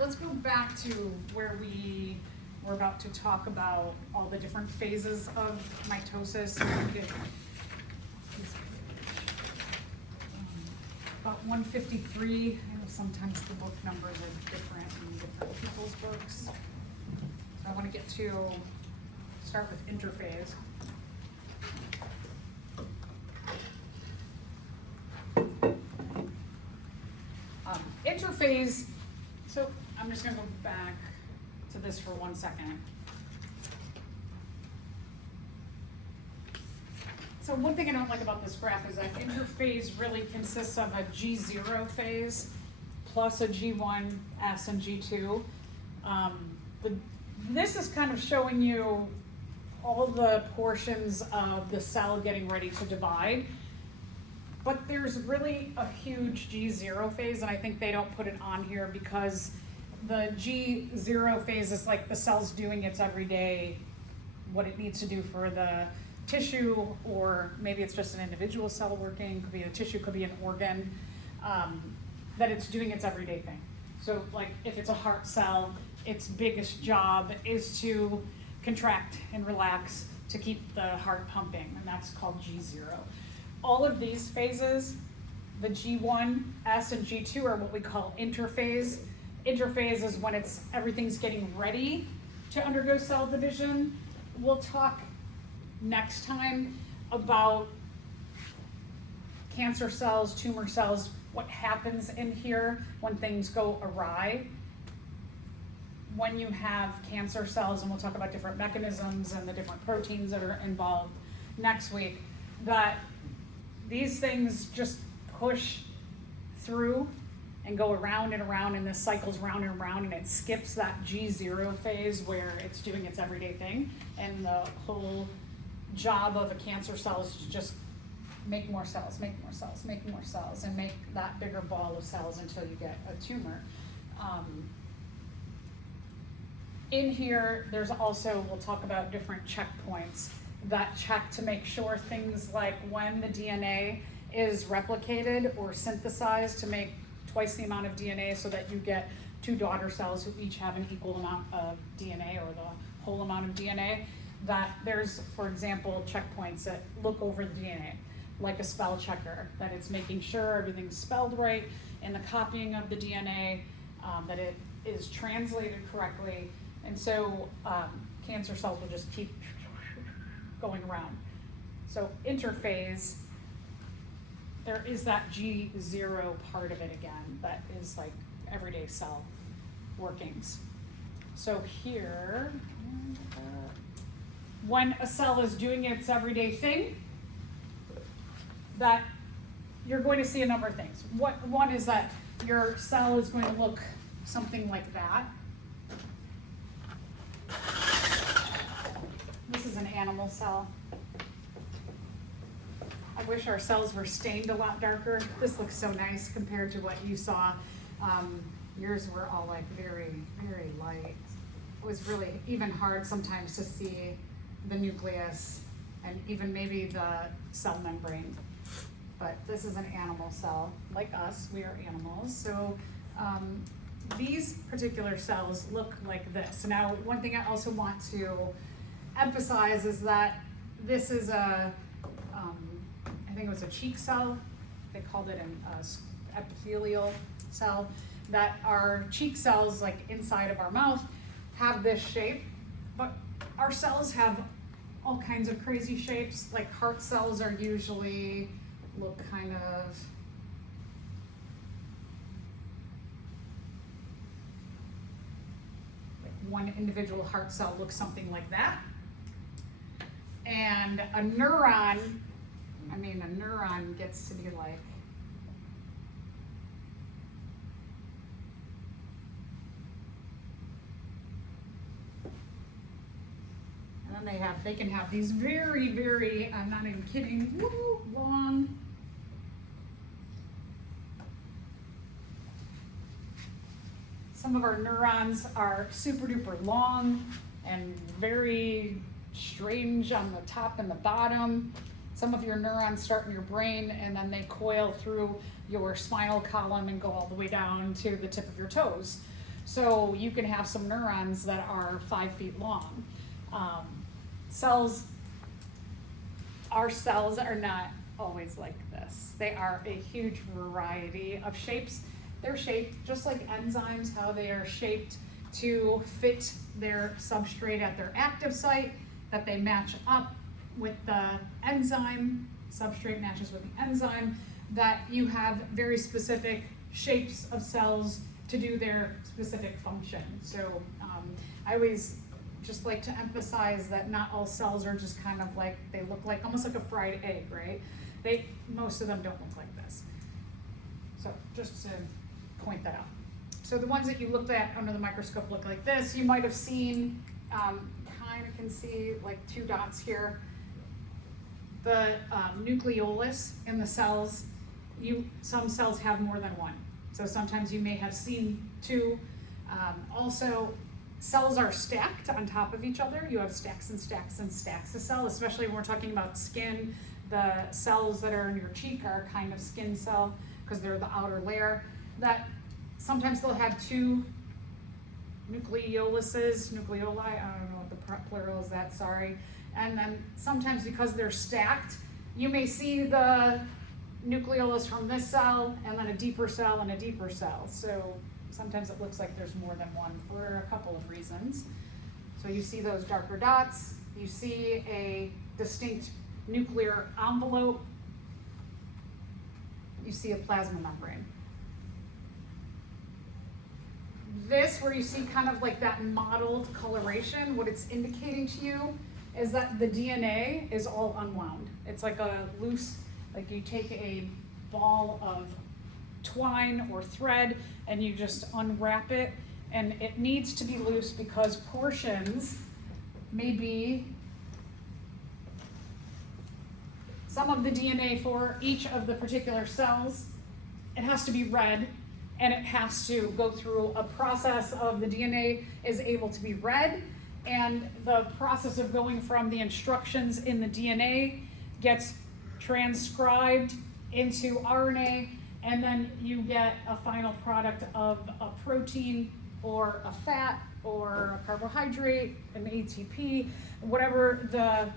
let's go back to where we were about to talk about all the different phases of mitosis. About 153, I know sometimes the book numbers are different in different people's books. So I want to start with interphase. Interphase, so I'm just going to go back to this for 1 second. So one thing I don't like about this graph is that interphase really consists of a G0 phase plus a G1, S, and G2. This is kind of showing you all the portions of the cell getting ready to divide. But there's really a huge G0 phase, and I think they don't put it on here because the G0 phase is like the cell's doing its everyday, what it needs to do for the tissue, or maybe it's just an individual cell working, could be a tissue, could be an organ, that it's doing its everyday thing. So like if it's a heart cell, its biggest job is to contract and relax to keep the heart pumping, and that's called G0. All of these phases, the G1, S, and G2 are what we call interphase. Interphase is when everything's getting ready to undergo cell division. We'll talk next time about cancer cells, tumor cells, what happens in here when things go awry. When you have cancer cells, and we'll talk about different mechanisms and the different proteins that are involved next week, that these things just push through and go around and around, and this cycles round and around, and it skips that G0 phase where it's doing its everyday thing. And the whole job of a cancer cell is to just make more cells, make more cells, make more cells, and make that bigger ball of cells until you get a tumor. In here, there's also, we'll talk about different checkpoints that check to make sure things like when the DNA is replicated or synthesized to make twice the amount of DNA so that you get two daughter cells who each have an equal amount of DNA or the whole amount of DNA, that there's, for example, checkpoints that look over the DNA, like a spell checker, that it's making sure everything's spelled right in the copying of the DNA, that it is translated correctly, and so cancer cells will just keep going around. So interphase, there is that G0 part of it again, that is like everyday cell workings. So here, when a cell is doing its everyday thing, that you're going to see a number of things. One is that your cell is going to look something like that. This is an animal cell. I wish our cells were stained a lot darker. This looks so nice compared to what you saw. Yours were all like very, very light. It was really even hard sometimes to see the nucleus and even maybe the cell membrane. But this is an animal cell. Like us, we are animals. So these particular cells look like this. Now, one thing I also want to emphasize is that this is I think it was a cheek cell. They called it an epithelial cell. That our cheek cells, like inside of our mouth, have this shape, but our cells have all kinds of crazy shapes. Like heart cells are usually look kind of like one individual heart cell looks something like that. And a neuron gets to be like and then they can have these very, very, I'm not even kidding, long some of our neurons are super duper long and very strange on the top and the bottom. Some of your neurons start in your brain and then they coil through your spinal column and go all the way down to the tip of your toes. So you can have some neurons that are 5 feet long. Our cells are not always like this. They are a huge variety of shapes. They're shaped just like enzymes, how they are shaped to fit their substrate at their active site, that they match up with the enzyme, substrate matches with the enzyme, that you have very specific shapes of cells to do their specific function. So I always just like to emphasize that not all cells are just kind of like, they look like, almost like a fried egg, right? Most of them don't look like this. So just to point that out. So the ones that you looked at under the microscope look like this. You might have seen, kind of can see like 2 dots here. The nucleolus in the cells, some cells have more than one. So sometimes you may have seen 2. Also, cells are stacked on top of each other. You have stacks and stacks and stacks of cells, especially when we're talking about skin. The cells that are in your cheek are a kind of skin cell because they're the outer layer. That sometimes they'll have 2 nucleoli, I don't know what the plural is that, sorry. And then sometimes because they're stacked, you may see the nucleolus from this cell and then a deeper cell and a deeper cell. So sometimes it looks like there's more than one for a couple of reasons. So you see those darker dots, you see a distinct nuclear envelope, you see a plasma membrane. This, where you see kind of like that mottled coloration, what it's indicating to you is that the DNA is all unwound. It's like a loose, like you take a ball of twine or thread and you just unwrap it, and it needs to be loose because portions may be some of the DNA for each of the particular cells. It has to be read, and it has to go through a process of the DNA is able to be read, and the process of going from the instructions in the DNA gets transcribed into RNA, and then you get a final product of a protein or a fat or a carbohydrate, an ATP, whatever the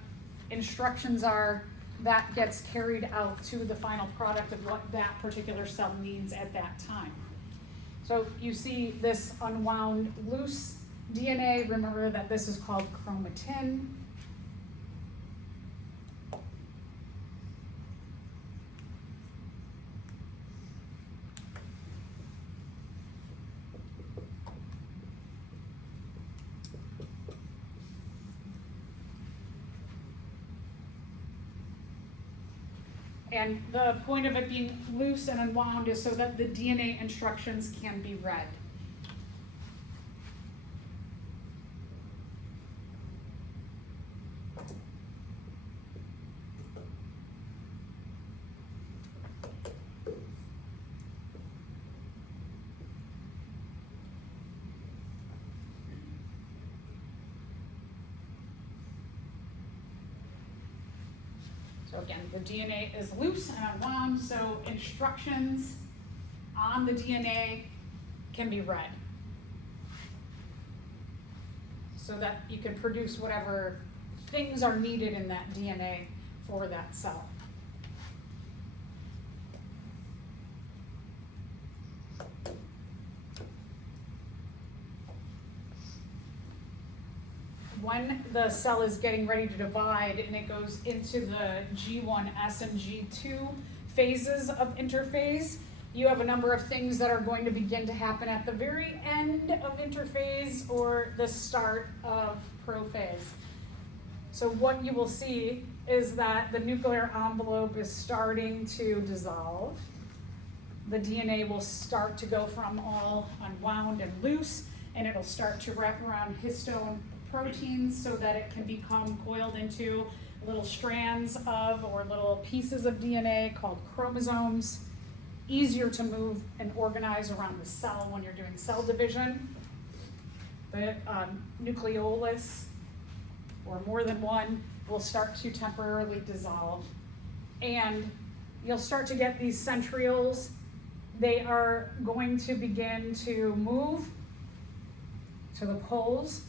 instructions are, that gets carried out to the final product of what that particular cell needs at that time. So you see this unwound loose DNA. Remember that this is called chromatin. And the point of it being loose and unwound is so that the DNA instructions can be read. So again, the DNA is loose and unwound, so instructions on the DNA can be read so that you can produce whatever things are needed in that DNA for that cell. When the cell is getting ready to divide and it goes into the G1S and G2 phases of interphase, you have a number of things that are going to begin to happen at the very end of interphase or the start of prophase. So what you will see is that the nuclear envelope is starting to dissolve. The DNA will start to go from all unwound and loose, and it'll start to wrap around histone proteins so that it can become coiled into little strands of or little pieces of DNA called chromosomes, easier to move and organize around the cell when you're doing cell division. The nucleolus, or more than one, will start to temporarily dissolve, and you'll start to get these centrioles. They are going to begin to move So the poles,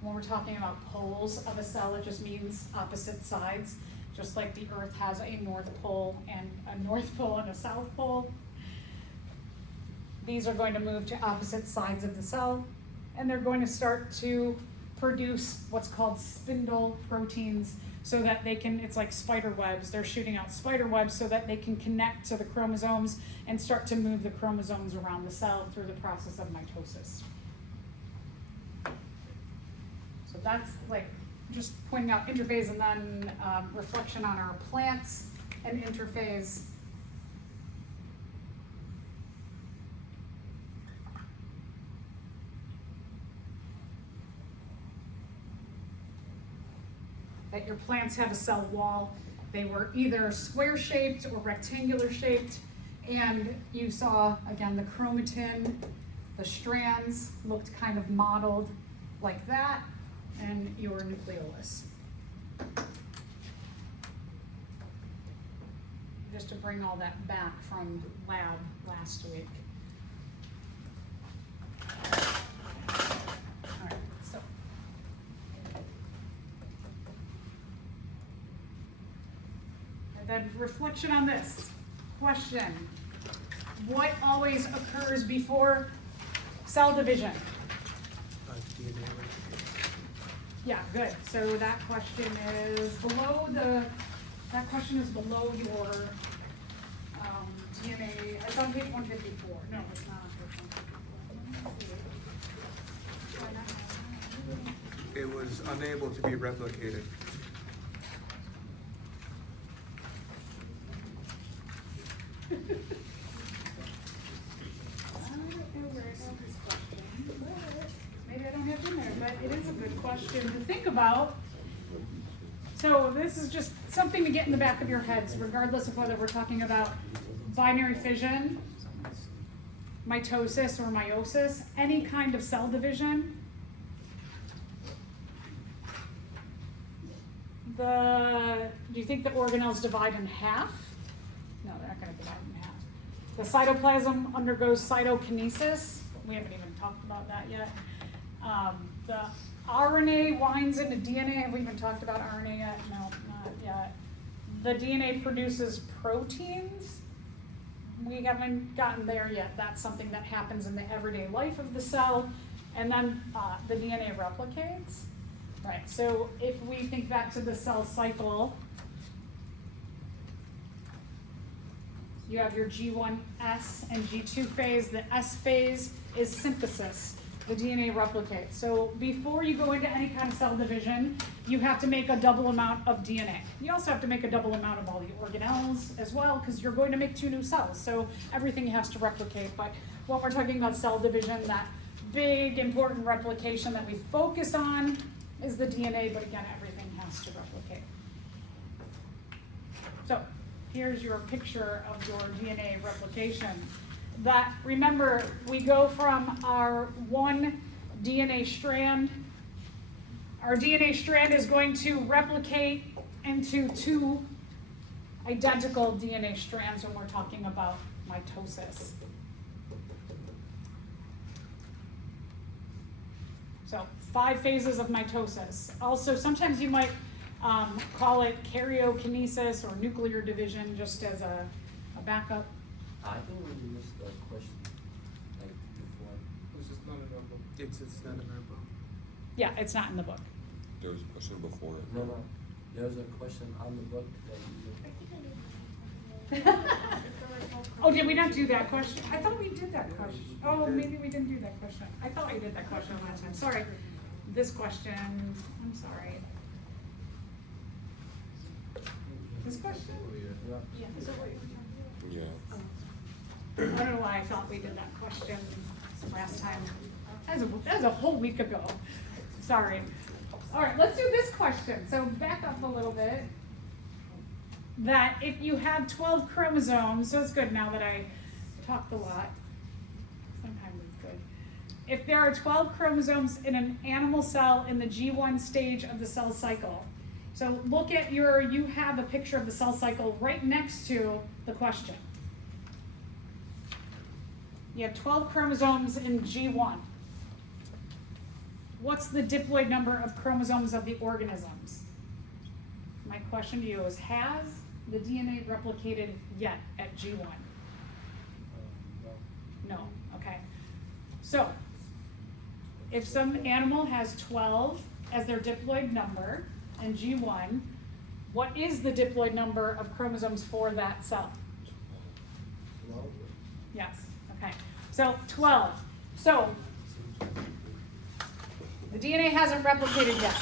when we're talking about poles of a cell, it just means opposite sides. Just like the Earth has a North Pole and a South Pole. These are going to move to opposite sides of the cell, and they're going to start to produce what's called spindle proteins so that they can, it's like spider webs, they're shooting out spider webs so that they can connect to the chromosomes and start to move the chromosomes around the cell through the process of mitosis. So that's like just pointing out interphase, and then reflection on our plants and interphase. That your plants have a cell wall. They were either square shaped or rectangular shaped, and you saw again the chromatin, the strands looked kind of modeled like that, and your nucleolus. Just to bring all that back from lab last week. All right, so. And then reflection on this. Question. What always occurs before cell division? DNA replication. Yeah, good. So that question is below your DNA. It's on page 154. No, it's not on page 154. It was unable to be replicated. I don't know where I got this question, but maybe I don't have it in there, but it is a good question to think about. So this is just something to get in the back of your heads, regardless of whether we're talking about binary fission, mitosis, or meiosis, any kind of cell division. Do you think the organelles divide in half? No, they're not going to divide in half. The cytoplasm undergoes cytokinesis. We haven't even talked about that yet. The RNA winds into DNA. Have we even talked about RNA yet? No, not yet. The DNA produces proteins. We haven't gotten there yet. That's something that happens in the everyday life of the cell. And then the DNA replicates. Right, so if we think back to the cell cycle, you have your G1S and G2 phase. The S phase is synthesis. The DNA replicates. So before you go into any kind of cell division, you have to make a double amount of DNA. You also have to make a double amount of all the organelles as well, because you're going to make 2 new cells. So everything has to replicate. But when we're talking about cell division, that big important replication that we focus on is the DNA, but again, everything has to replicate. So here's your picture of your DNA replication. That, remember, we go from our one DNA strand. Our DNA strand is going to replicate into 2 identical DNA strands when we're talking about mitosis. So 5 phases of mitosis. Also, sometimes you might call it karyokinesis or nuclear division, just as a backup. I think we missed the question, like before. It's just not in our book. It's not in our book. Yeah, it's not in the book. There was a question before it. No, there was a question on the book that Oh, did we not do that question? I thought we did that question. Oh, maybe we didn't do that question. I thought we did that question last time. Sorry. This question, I'm sorry. This question? Yeah. Is that what you were talking about? Yeah. I don't know why I thought we did that question last time. That was a whole week ago. Sorry. All right, let's do this question. So back up a little bit. That if you have 12 chromosomes, so it's good now that I talked a lot. Sometimes it's good. If there are 12 chromosomes in an animal cell in the G1 stage of the cell cycle, so look at you have a picture of the cell cycle right next to the question. You have 12 chromosomes in G1. what's the diploid number of chromosomes of the organisms? My question to you is, has the DNA replicated yet at G1? No. No, okay. So, if some animal has 12 as their diploid number in G1, what is the diploid number of chromosomes for that cell? 12. Yes, okay. So 12. So the DNA hasn't replicated yet,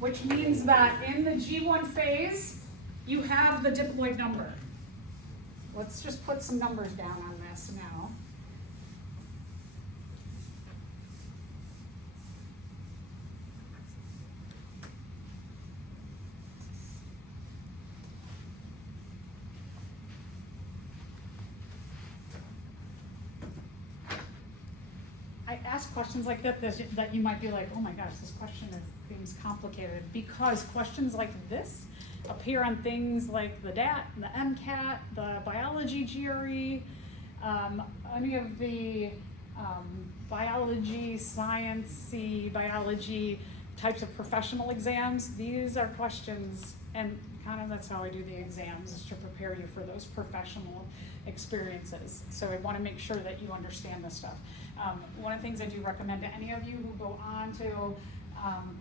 which means that in the G1 phase, you have the diploid number. Let's just put some numbers down on this now. I ask questions like that you might be like, oh my gosh, this question seems complicated, because questions like this appear on things like the DAT, the MCAT, the biology GRE, any of the biology, sciencey, biology types of professional exams. These are questions, and kind of that's how I do the exams, is to prepare you for those professional experiences. So I want to make sure that you understand this stuff. One of the things I do recommend to any of you who go on to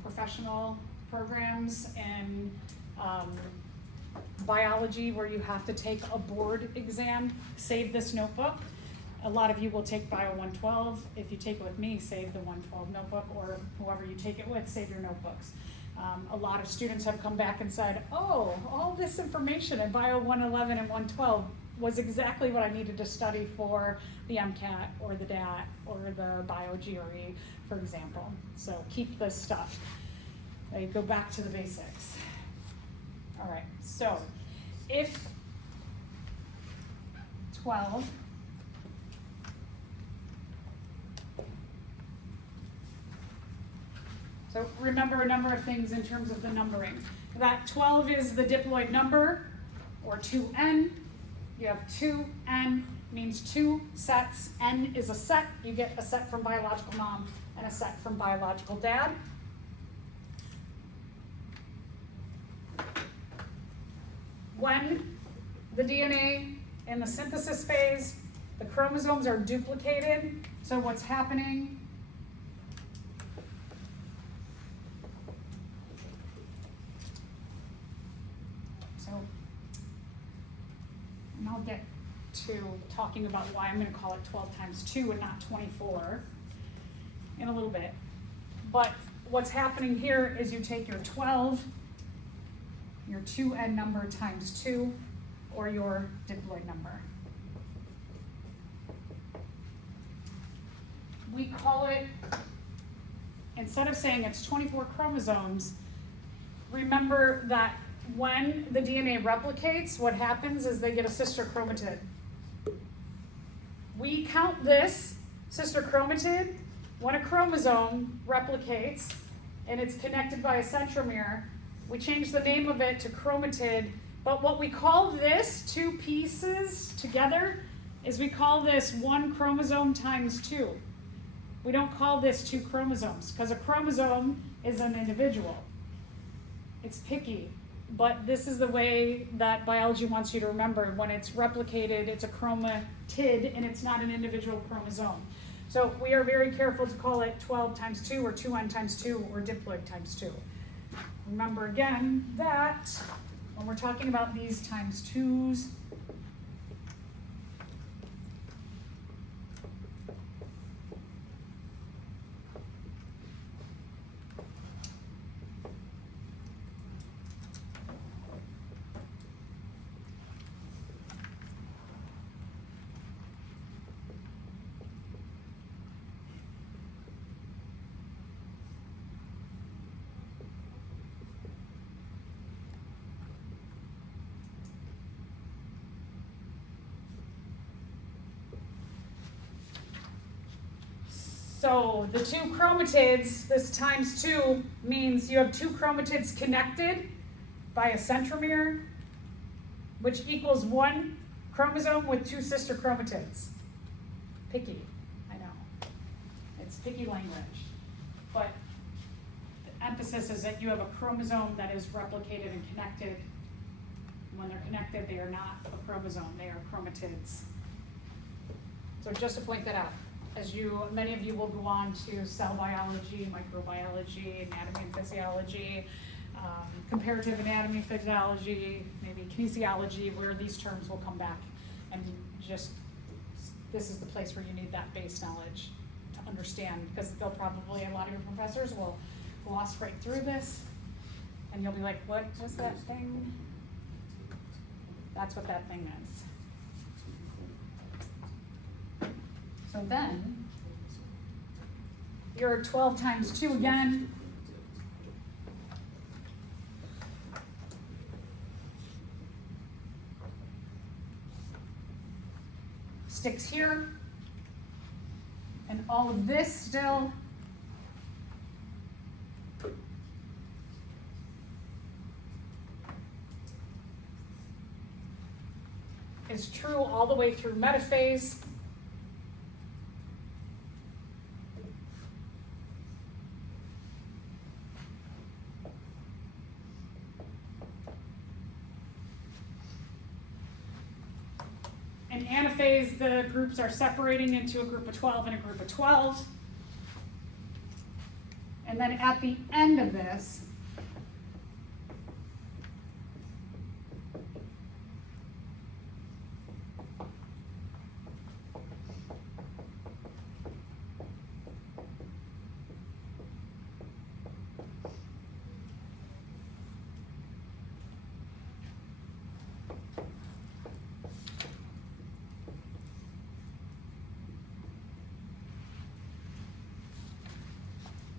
professional programs in biology where you have to take a board exam, save this notebook. A lot of you will take Bio 112. If you take it with me, save the 112 notebook, or whoever you take it with, save your notebooks. A lot of students have come back and said, oh, all this information in Bio 111 and 112 was exactly what I needed to study for the MCAT or the DAT or the Bio GRE, for example. So keep this stuff. Go back to the basics. All right, so if 12 so remember a number of things in terms of the numbering. That 12 is the diploid number, or 2n. You have 2n, means 2 sets. N is a set. You get a set from biological mom and a set from biological dad. When the DNA in the synthesis phase, the chromosomes are duplicated. So what's happening? And I'll get to talking about why I'm going to call it 12 times 2 and not 24 in a little bit. But what's happening here is you take your 12, your 2n number times 2, or your diploid number. We call it, instead of saying it's 24 chromosomes, remember that when the DNA replicates, what happens is they get a sister chromatid. We count this sister chromatid when a chromosome replicates and it's connected by a centromere. We change the name of it to chromatid, but what we call this, two pieces together, is we call this one chromosome times 2. We don't call this 2 chromosomes, because a chromosome is an individual. It's picky. But this is the way that biology wants you to remember. When it's replicated, it's a chromatid, and it's not an individual chromosome. So we are very careful to call it 12 times 2, or 2n times 2, or diploid times 2. Remember again that when we're talking about these times 2s, so the 2 chromatids, this times 2 means you have 2 chromatids connected by a centromere, which equals 1 chromosome with 2 sister chromatids. Picky, I know. It's picky language. but the emphasis is that you have a chromosome that is replicated and connected. When they're connected, they are not a chromosome, they are chromatids. So just to point that out, as many of you will go on to cell biology, microbiology, anatomy and physiology, comparative anatomy, physiology, maybe kinesiology, where these terms will come back. And just, this is the place where you need that base knowledge to understand, because they'll probably, a lot of your professors will gloss right through this, and you'll be like, what was that thing? That's what that thing is. So then, your 12 times 2 again. Sticks here. And all of this still is true all the way through metaphase. In anaphase, the groups are separating into a group of 12 and a group of 12. And then at the end of this,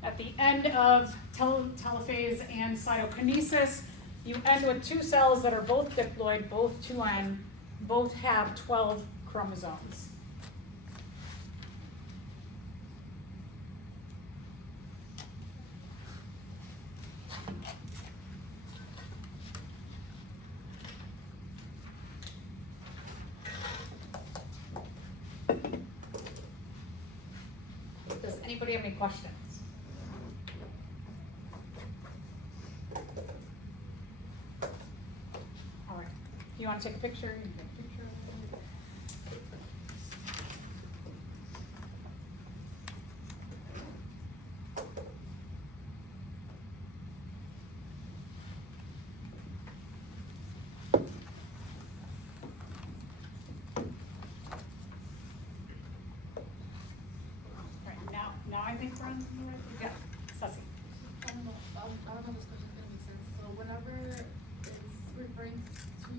at the end of telophase and cytokinesis, you end with 2 cells that are both diploid, both 2N, both have 12 chromosomes. Does anybody have any questions? All right, if you want to take a picture, you can take a picture. Right, now I think we're on the right, yeah, Sussy. I don't know if this question's gonna make sense. So whenever it's referring to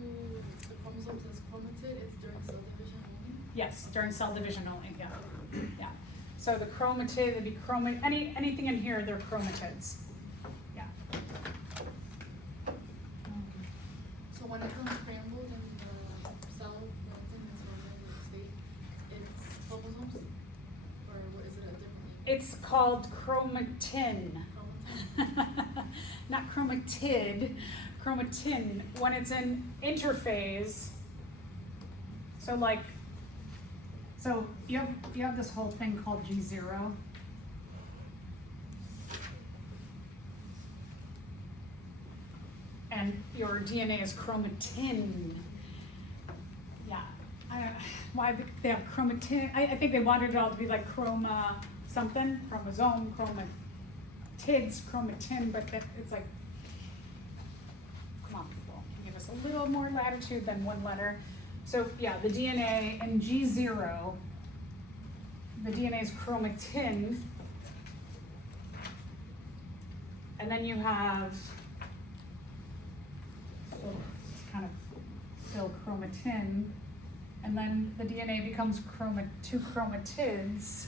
the chromosomes as chromatid, it's during cell division only? Yes, during cell division only, yeah, yeah. So the chromatid, it'd be anything in here, they're chromatids, yeah. So when it's unscrambled in the cell, when it's in its normal state, it's chromosomes? Or what is it a different name? It's called chromatin. Chromatin? Not chromatid, chromatin. When it's in interphase, so you have this whole thing called G0. And your DNA is chromatin. Yeah. Why they have chromatin? I think they wanted it all to be like chroma something, chromosome, chromatids, chromatin, but it's like, come on, people, give us a little more latitude than one letter. So yeah, the DNA in G0, the DNA is chromatin, and then you have, kind of still chromatin, and then the DNA becomes two chromatids,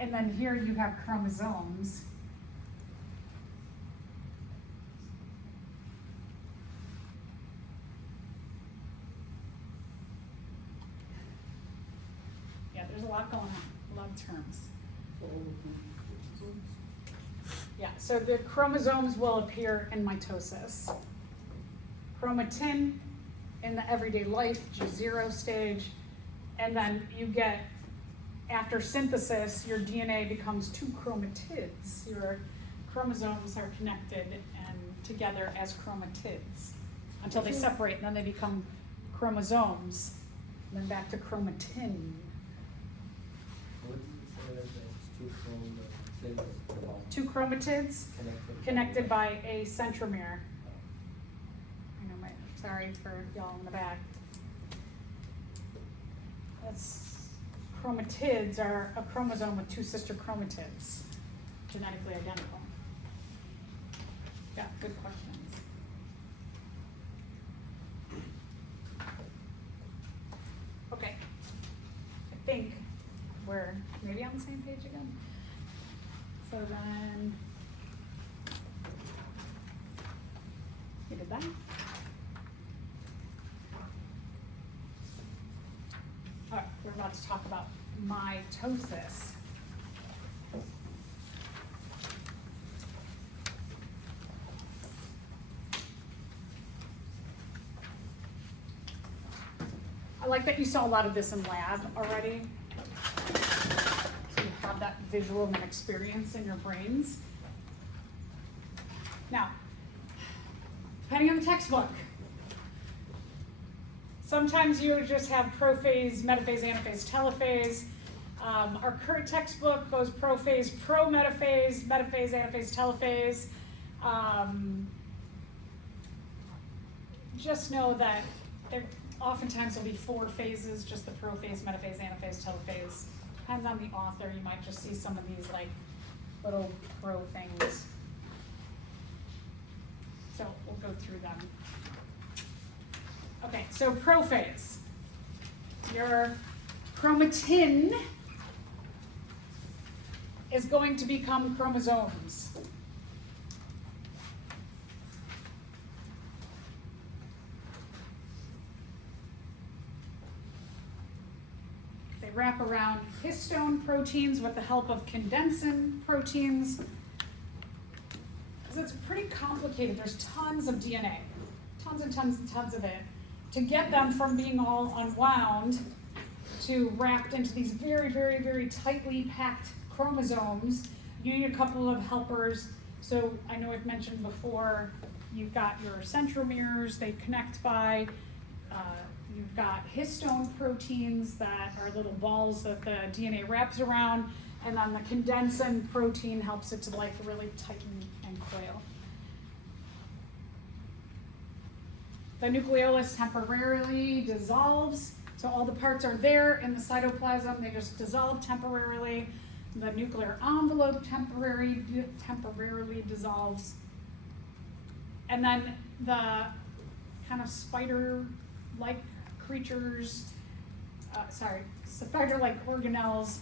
and then here you have chromosomes. Yeah, there's a lot going on, a lot of terms. Yeah, so the chromosomes will appear in mitosis. Chromatin in the everyday life, G0 stage, and then you get after synthesis, your DNA becomes two chromatids. Your chromosomes are connected and together as chromatids until they separate, and then they become chromosomes, and then back to chromatin. What did you say that there's two from Two chromatids connected by a centromere. I know sorry for y'all in the back. Chromatids are a chromosome with two sister chromatids, genetically identical. Yeah, good questions. Okay, I think we're maybe on the same page again. So then, you did that? All right, we're about to talk about mitosis. I like that you saw a lot of this in lab already. So you have that visual and experience in your brains. Now, depending on the textbook, sometimes you just have prophase, metaphase, anaphase, telophase. Our current textbook goes prophase, pro-metaphase, metaphase, anaphase, telophase. Just know that there oftentimes will be 4 phases, just the prophase, metaphase, anaphase, telophase. Depends on the author, you might just see some of these like little pro things. So we'll go through them. Okay, so prophase. Your chromatin is going to become chromosomes. They wrap around histone proteins with the help of condensin proteins. Because it's pretty complicated. There's tons of DNA, tons and tons and tons of it. To get them from being all unwound to wrapped into these very, very, very tightly packed chromosomes, you need a couple of helpers. So I know I've mentioned before, you've got your centromeres, they connect by, you've got histone proteins that are little balls that the DNA wraps around, and then the condensin protein helps it to like really tighten and coil. The nucleolus temporarily dissolves, so all the parts are there in the cytoplasm, they just dissolve temporarily. The nuclear envelope temporarily dissolves. And then the kind of spider-like creatures, spider-like organelles,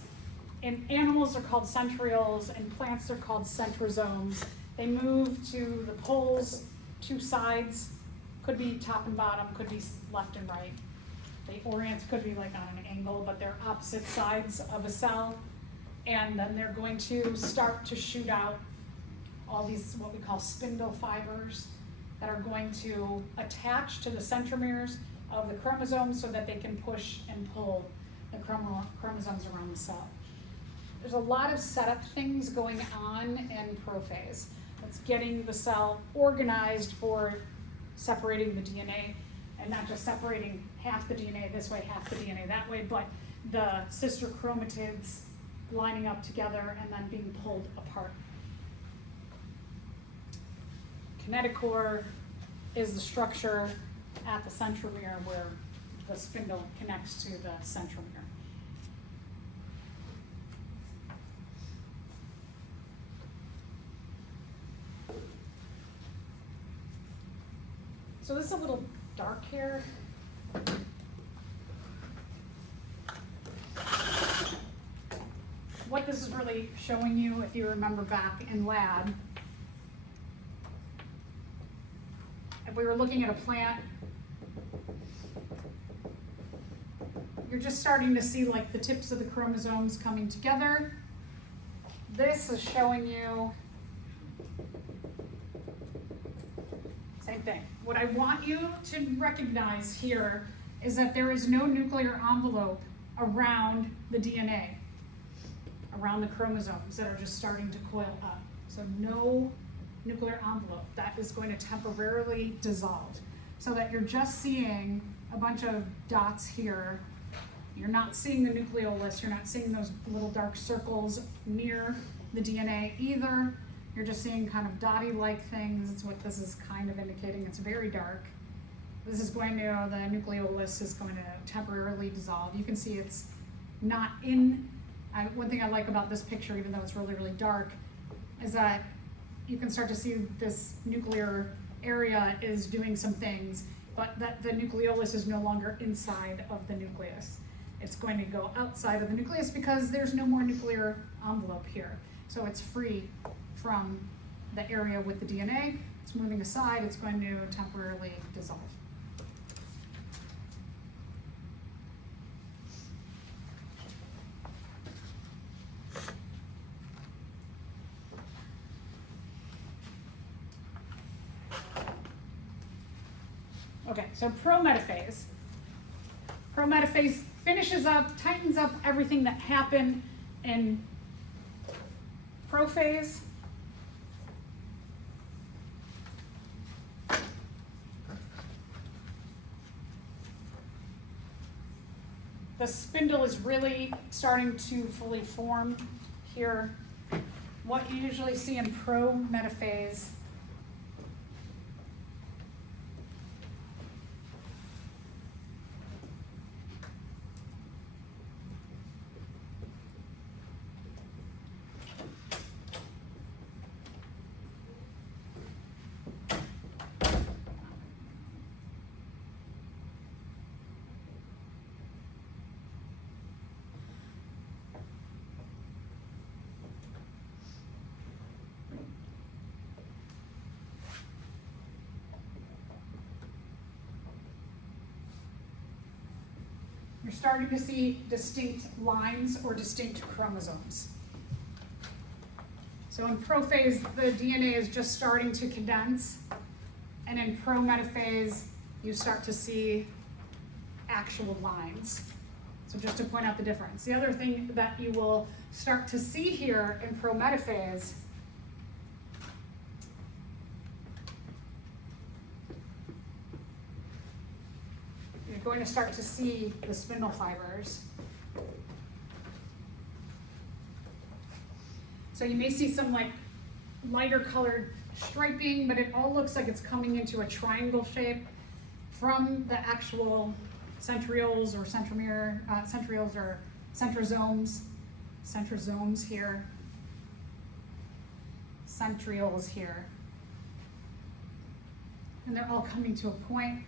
in animals are called centrioles, and plants are called centrosomes. They move to the poles, 2 sides, could be top and bottom, could be left and right. They orient, could be like on an angle, but they're opposite sides of a cell. And then they're going to start to shoot out all these, what we call spindle fibers, that are going to attach to the centromeres of the chromosomes so that they can push and pull the chromosomes around the cell. There's a lot of setup things going on in prophase. It's getting the cell organized for separating the DNA, and not just separating half the DNA this way, half the DNA that way, but the sister chromatids lining up together and then being pulled apart. Kinetochore is the structure at the centromere where the spindle connects to the centromere. So this is a little dark here. What this is really showing you, if you remember back in lab, if we were looking at a plant, you're just starting to see like the tips of the chromosomes coming together. This is showing you same thing. What I want you to recognize here is that there is no nuclear envelope around the DNA. around the chromosomes that are just starting to coil up. So no nuclear envelope. That is going to temporarily dissolve. So that you're just seeing a bunch of dots here. You're not seeing the nucleolus, you're not seeing those little dark circles near the DNA either. You're just seeing kind of dotty-like things. It's what this is kind of indicating. It's very dark. This is going to, the nucleolus is going to temporarily dissolve. You can see it's not in, one thing I like about this picture, even though it's really, really dark, is that you can start to see this nuclear area is doing some things, but that the nucleolus is no longer inside of the nucleus. It's going to go outside of the nucleus because there's no more nuclear envelope here. So it's free from the area with the DNA. It's moving aside, it's going to temporarily dissolve. Okay, so prometaphase. Prometaphase finishes up, tightens up everything that happened in prophase. The spindle is really starting to fully form here. What you usually see in prometaphase you're starting to see distinct lines or distinct chromosomes. So in prophase, the DNA is just starting to condense, and in prometaphase, you start to see actual lines. So just to point out the difference. The other thing that you will start to see here in prometaphase going to start to see the spindle fibers. So you may see some like lighter colored striping, but it all looks like it's coming into a triangle shape from the actual centrioles or centromere, centrioles or centrosomes here, centrioles here. And they're all coming to a point,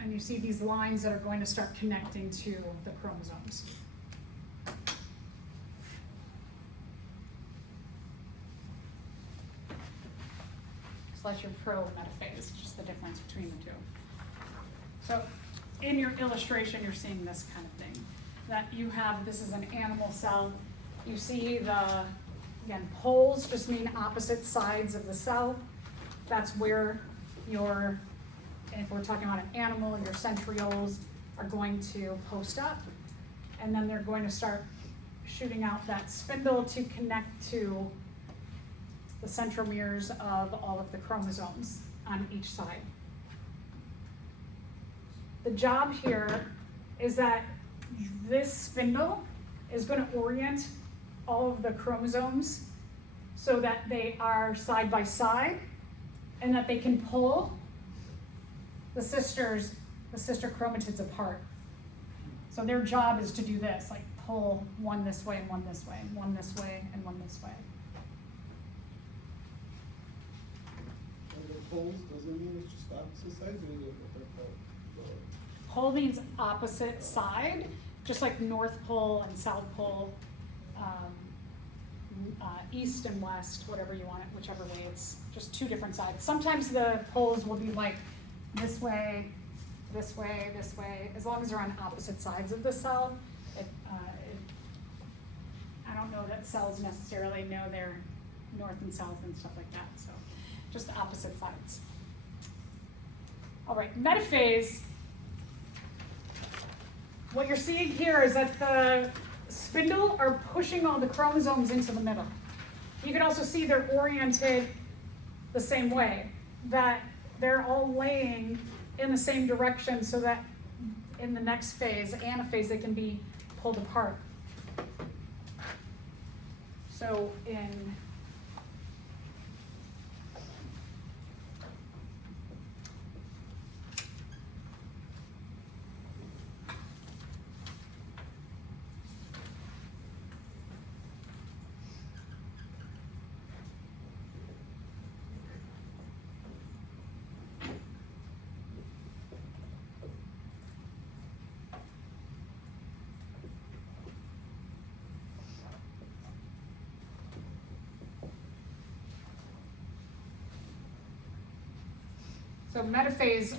and you see these lines that are going to start connecting to the chromosomes. So that's your prometaphase, just the difference between the two. So in your illustration, you're seeing this kind of thing. That you have, this is an animal cell. You see the, again, poles just mean opposite sides of the cell. That's where your, if we're talking about an animal, your centrioles are going to post up, and then they're going to start shooting out that spindle to connect to the centromeres of all of the chromosomes on each side. The job here is that this spindle is going to orient all of the chromosomes so that they are side by side and that they can pull the sister chromatids apart. So their job is to do this, like pull one this way and one this way, one this way and one this way. And the poles doesn't mean it's just opposite sides, or is it what they're called? Pole means opposite side, just like North Pole and South Pole, east and west, whatever you want it, whichever way, it's just two different sides. Sometimes the poles will be like this way, this way, this way, as long as they're on opposite sides of the cell. I don't know that cells necessarily know they're north and south and stuff like that, so just the opposite sides. All right, metaphase. What you're seeing here is that the spindle are pushing all the chromosomes into the middle. You can also see they're oriented the same way, that they're all laying in the same direction so that in the next phase, anaphase, they can be pulled apart. So in So metaphase,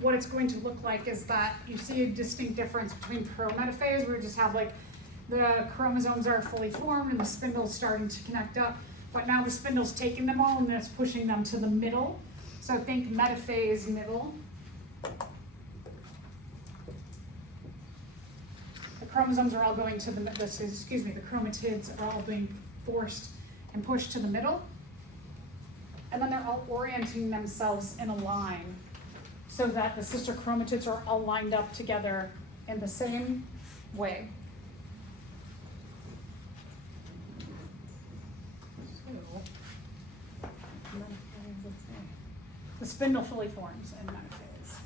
what it's going to look like is that you see a distinct difference between prometaphase, where you just have like the chromosomes are fully formed and the spindle's starting to connect up, but now the spindle's taking them all and then it's pushing them to the middle. So think metaphase middle. The chromosomes are all going to the chromatids are all being forced and pushed to the middle. And then they're all orienting themselves in a line so that the sister chromatids are all lined up together in the same way. So, the spindle fully forms in metaphase.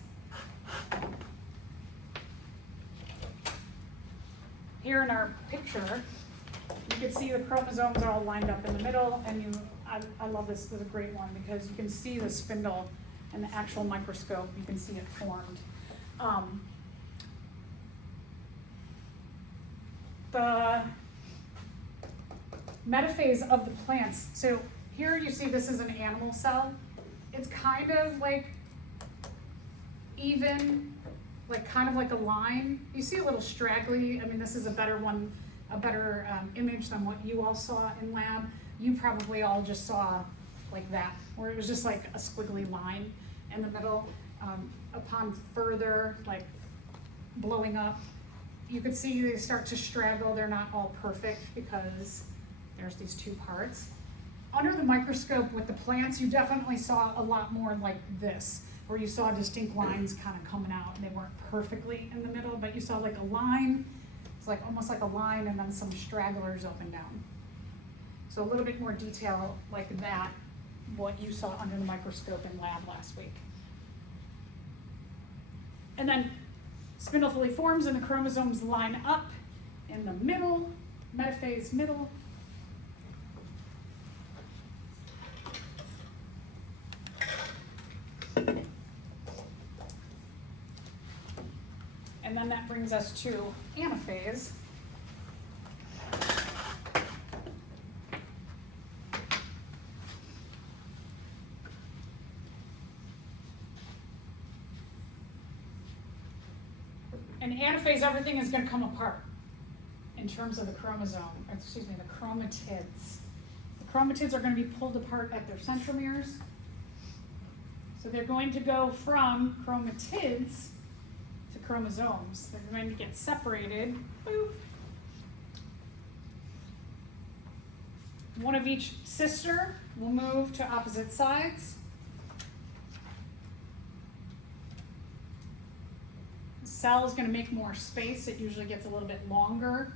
Here in our picture, you can see the chromosomes are all lined up in the middle, and I love this. This is a great one because you can see the spindle in the actual microscope. You can see it formed. The metaphase of the plants. So here you see this is an animal cell. It's kind of like even, like kind of like a line. You see a little straggly. I mean, this is a better one, a better image than what you all saw in lab. You probably all just saw like that, where it was just like a squiggly line in the middle. Upon further like blowing up, you could see they start to straggle. They're not all perfect because there's these two parts. Under the microscope with the plants, you definitely saw a lot more like this, where you saw distinct lines kind of coming out, and they weren't perfectly in the middle, but you saw like a line. It's like almost like a line and then some stragglers up and down. So a little bit more detail like that, what you saw under the microscope in lab last week. And then spindle fully forms and the chromosomes line up in the middle, metaphase middle. And then that brings us to anaphase. In anaphase, everything is going to come apart in terms of the chromosome, excuse me, the chromatids. The chromatids are going to be pulled apart at their centromeres. So they're going to go from chromatids to chromosomes. They're going to get separated. Boop. One of each sister will move to opposite sides. Cell is going to make more space. It usually gets a little bit longer.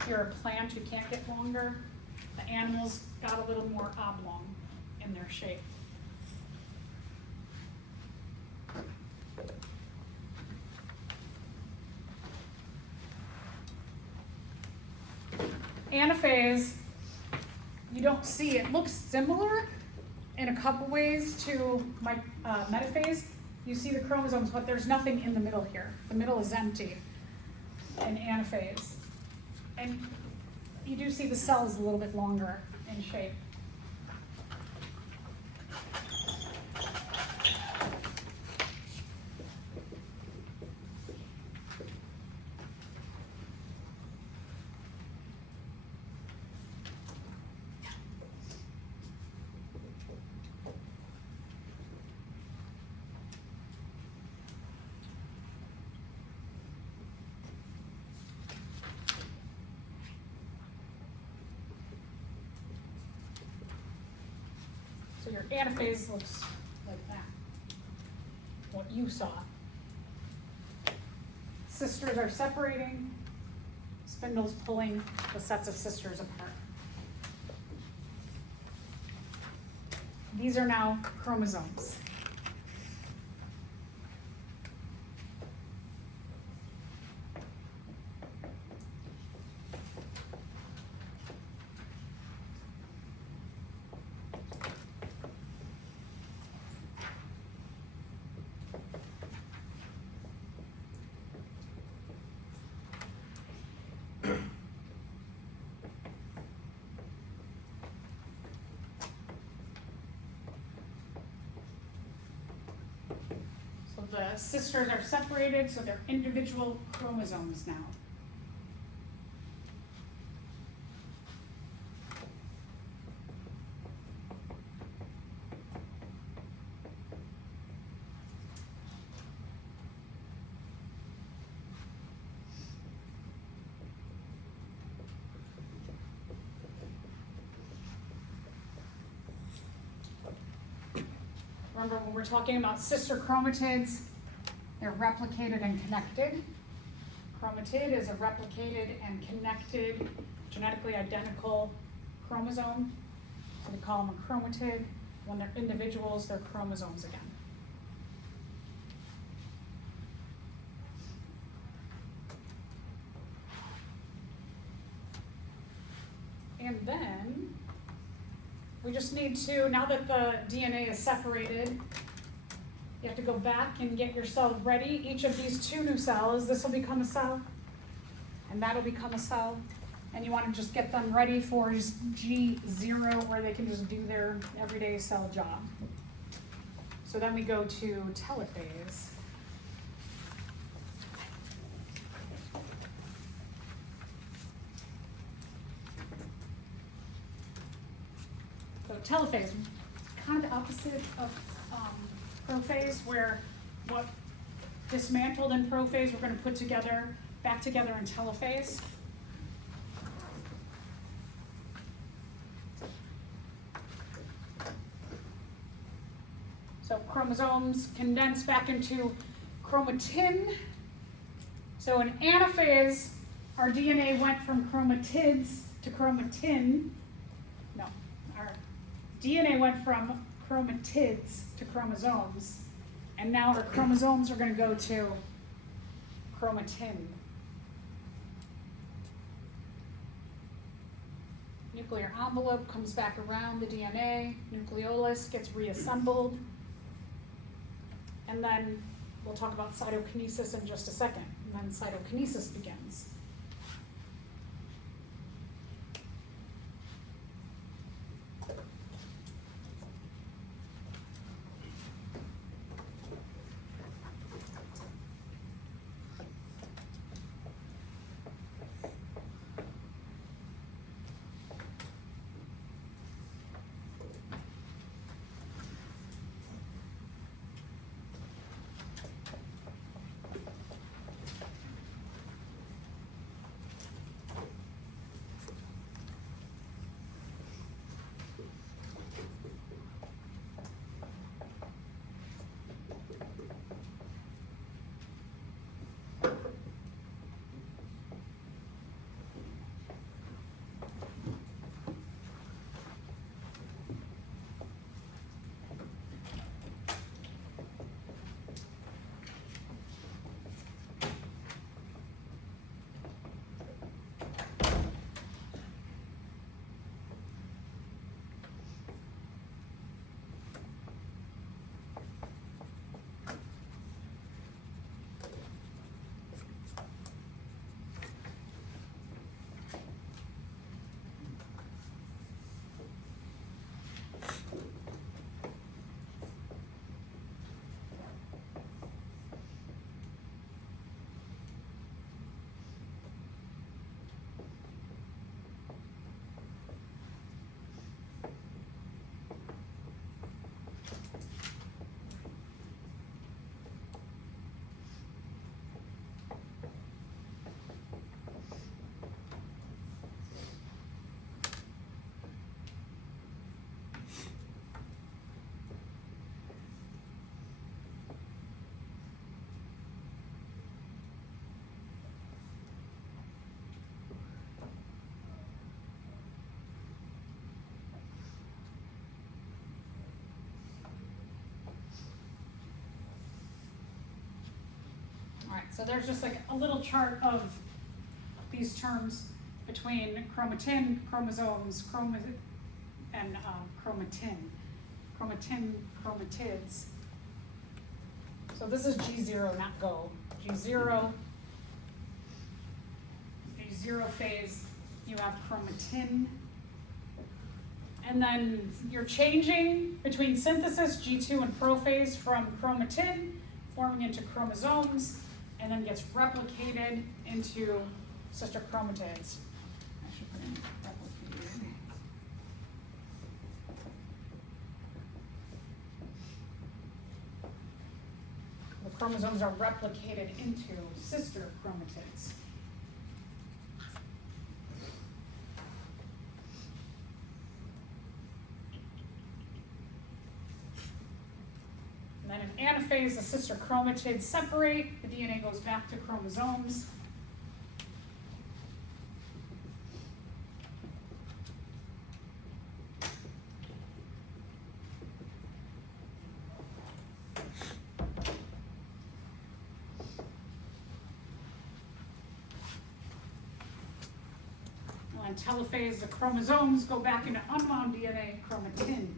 If you're a plant, you can't get longer. The animals got a little more oblong in their shape. Anaphase, you don't see, it looks similar in a couple ways to metaphase. You see the chromosomes, but there's nothing in the middle here. The middle is empty in anaphase. And you do see the cells a little bit longer in shape. your anaphase looks like that. What you saw. Sisters are separating, spindles pulling the sets of sisters apart. These are now chromosomes. So the sisters are separated, so they're individual chromosomes now. Remember when we're talking about sister chromatids, they're replicated and connected. Chromatid is a replicated and connected, genetically identical chromosome. So we call them a chromatid. When they're individuals, they're chromosomes again. And then we just need to, now that the DNA is separated, you have to go back and get your cell ready. Each of these two new cells, this will become a cell, and that'll become a cell. And you want to just get them ready for G0, where they can just do their everyday cell job. So then we go to telophase. So telophase, kind of the opposite of prophase, where what dismantled in prophase we're going to put together, back together in telophase. So chromosomes condense back into chromatin. So in anaphase, our DNA went from chromatids to chromatin. No, our DNA went from chromatids to chromosomes, and now our chromosomes are going to go to chromatin. Nuclear envelope comes back around the DNA, nucleolus gets reassembled, and then we'll talk about cytokinesis in just a second, and then cytokinesis begins. So there's just like a little chart of these terms between chromatin, chromosomes, and chromatin, chromatids. So this is G0, not go. G0 phase, you have chromatin. And then you're changing between synthesis, G2 and prophase, from chromatin, forming into chromosomes, and then gets replicated into sister chromatids. I should put in replicated. The chromosomes are replicated into sister chromatids. And then in anaphase, the sister chromatids separate, the DNA goes back to chromosomes. And then telophase, the chromosomes go back into unwound DNA, chromatin.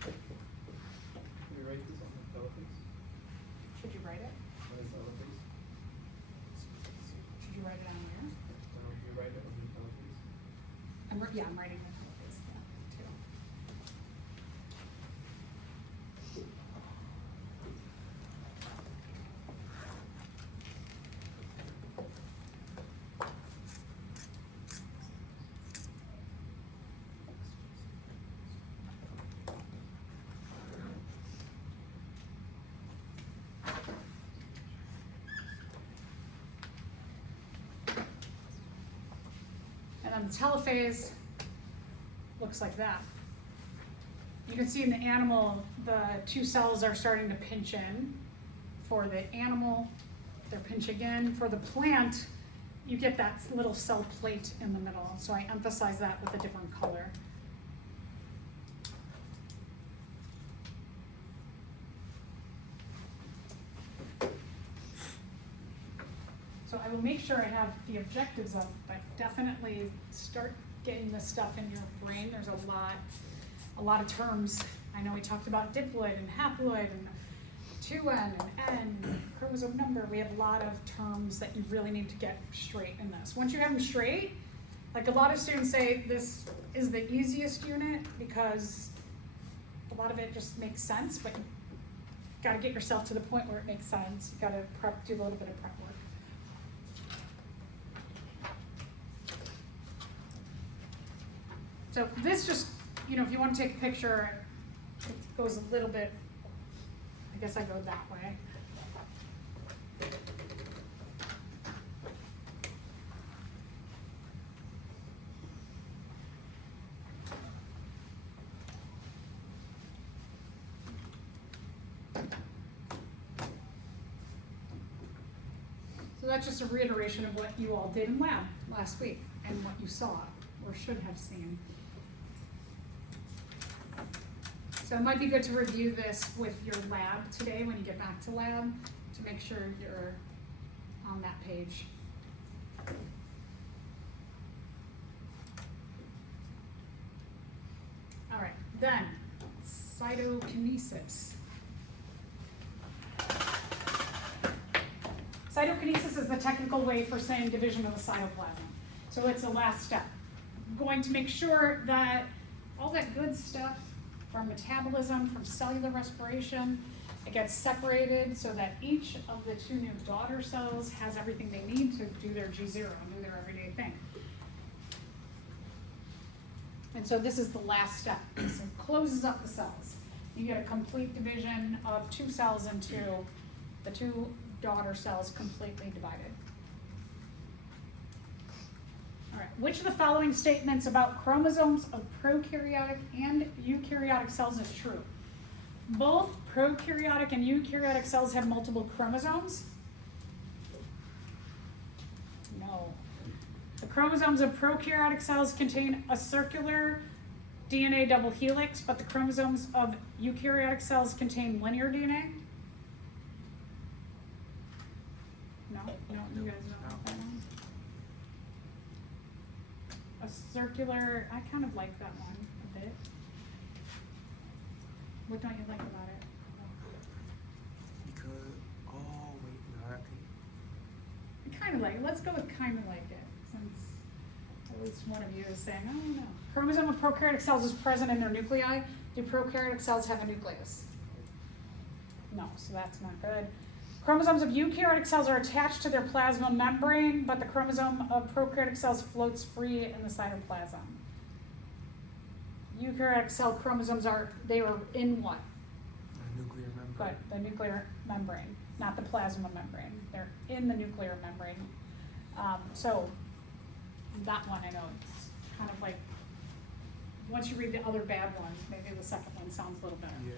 Can you write this on the telophase? Should you write it? What is telophase? Should you write it on here? No, you write it on the telophase. Yeah, I'm writing the telophase, yeah, too. And then the telophase looks like that. You can see in the animal, the two cells are starting to pinch in. For the animal, they're pinching in. For the plant, you get that little cell plate in the middle. So I emphasize that with a different color. So I will make sure I have the objectives up, but definitely start getting this stuff in your brain. There's a lot of terms. I know we talked about diploid and haploid and 2N and N, and chromosome number. We have a lot of terms that you really need to get straight in this. Once you have them straight, like a lot of students say this is the easiest unit because a lot of it just makes sense, but you gotta get yourself to the point where it makes sense. You gotta do a little bit of prep work. So this just, if you want to take a picture, it goes a little bit, I guess I go that way. So that's just a reiteration of what you all did in lab last week and what you saw or should have seen. So it might be good to review this with your lab today when you get back to lab to make sure you're on that page. All right, then cytokinesis. Cytokinesis is the technical way for saying division of the cytoplasm. So it's the last step. I'm going to make sure that all that good stuff from metabolism, from cellular respiration, it gets separated so that each of the two new daughter cells has everything they need to do their G0 and do their everyday thing. And so this is the last step. So it closes up the cells. You get a complete division of two cells into the two daughter cells completely divided. All right, which of the following statements about chromosomes of prokaryotic and eukaryotic cells is true? Both prokaryotic and eukaryotic cells have multiple chromosomes? No. The The chromosomes of prokaryotic cells contain a circular DNA double helix, but the chromosomes of eukaryotic cells contain linear DNA. No, you guys don't know that one. A circular, I kind of like that one a bit. What don't you like about it? Because, oh, wait, no, I think, Kind of like it. Let's go with kind of like it, since at least one of you is saying, I don't know. Chromosome of prokaryotic cells is present in their nuclei. Do prokaryotic cells have a nucleus? No, so that's not good. Chromosomes of eukaryotic cells are attached to their plasma membrane, but the chromosome of prokaryotic cells floats free in the cytoplasm. Eukaryotic cell chromosomes are in what? a nuclear membrane. But the nuclear membrane, not the plasma membrane. They're in the nuclear membrane. So that one I know it's kind of like, once you read the other bad ones, maybe the second one sounds a little better. Yeah.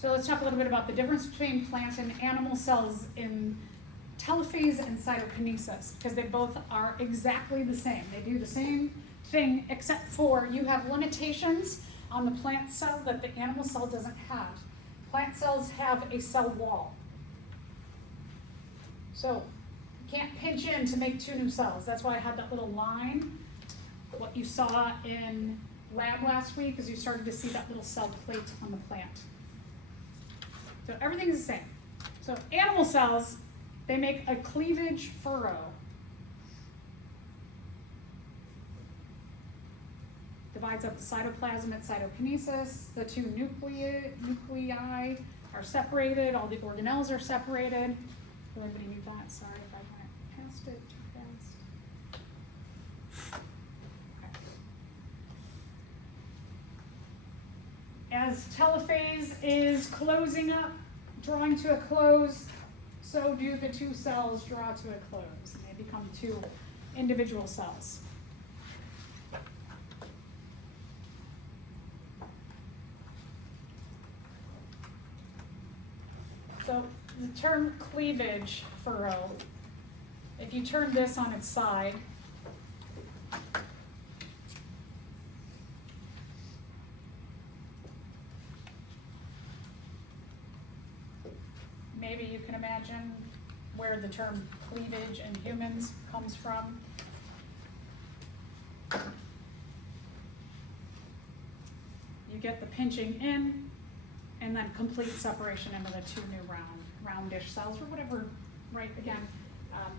So let's talk a little bit about the difference between plant and animal cells in telophase and cytokinesis, because they both are exactly the same. They do the same thing, except for you have limitations on the plant cell that the animal cell doesn't have. Plant cells have a cell wall. So you can't pinch in to make two new cells. That's why I had that little line. What you saw in lab last week is you started to see that little cell plate on the plant. So everything's the same. So animal cells, they make a cleavage furrow. Divides up the cytoplasm at cytokinesis. The two nuclei are separated. All the organelles are separated. Everybody knew that. Sorry if I went past it too fast. Okay. As telophase is closing up, drawing to a close, so do the two cells draw to a close, and they become two individual cells. So the term cleavage furrow, if you turn this on its side, maybe you can imagine where the term cleavage in humans comes from. You get the pinching in, and then complete separation into the two new roundish cells, or whatever, right, again,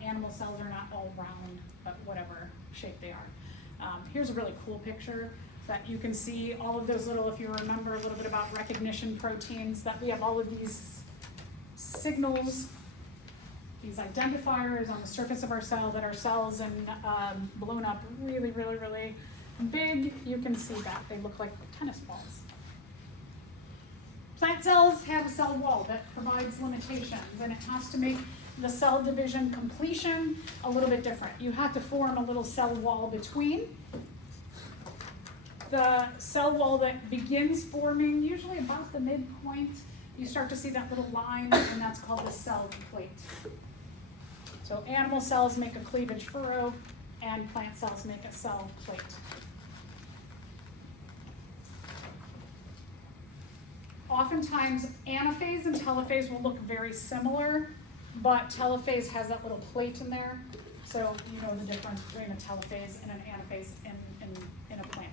animal cells are not all round, but whatever shape they are. Here's a really cool picture that you can see all of those little, if you remember a little bit about recognition proteins, that we have all of these signals, these identifiers on the surface of our cell that our cells and blown up really, really, really big. You can see that. They look like tennis balls. Plant cells have a cell wall that provides limitations, and it has to make the cell division completion a little bit different. You have to form a little cell wall between. The cell wall that begins forming usually about the midpoint, you start to see that little line, and that's called the cell plate. So animal cells make a cleavage furrow, and plant cells make a cell plate. Oftentimes, anaphase and telophase will look very similar, but telophase has that little plate in there, so you know the difference between a telophase and an anaphase in a plant.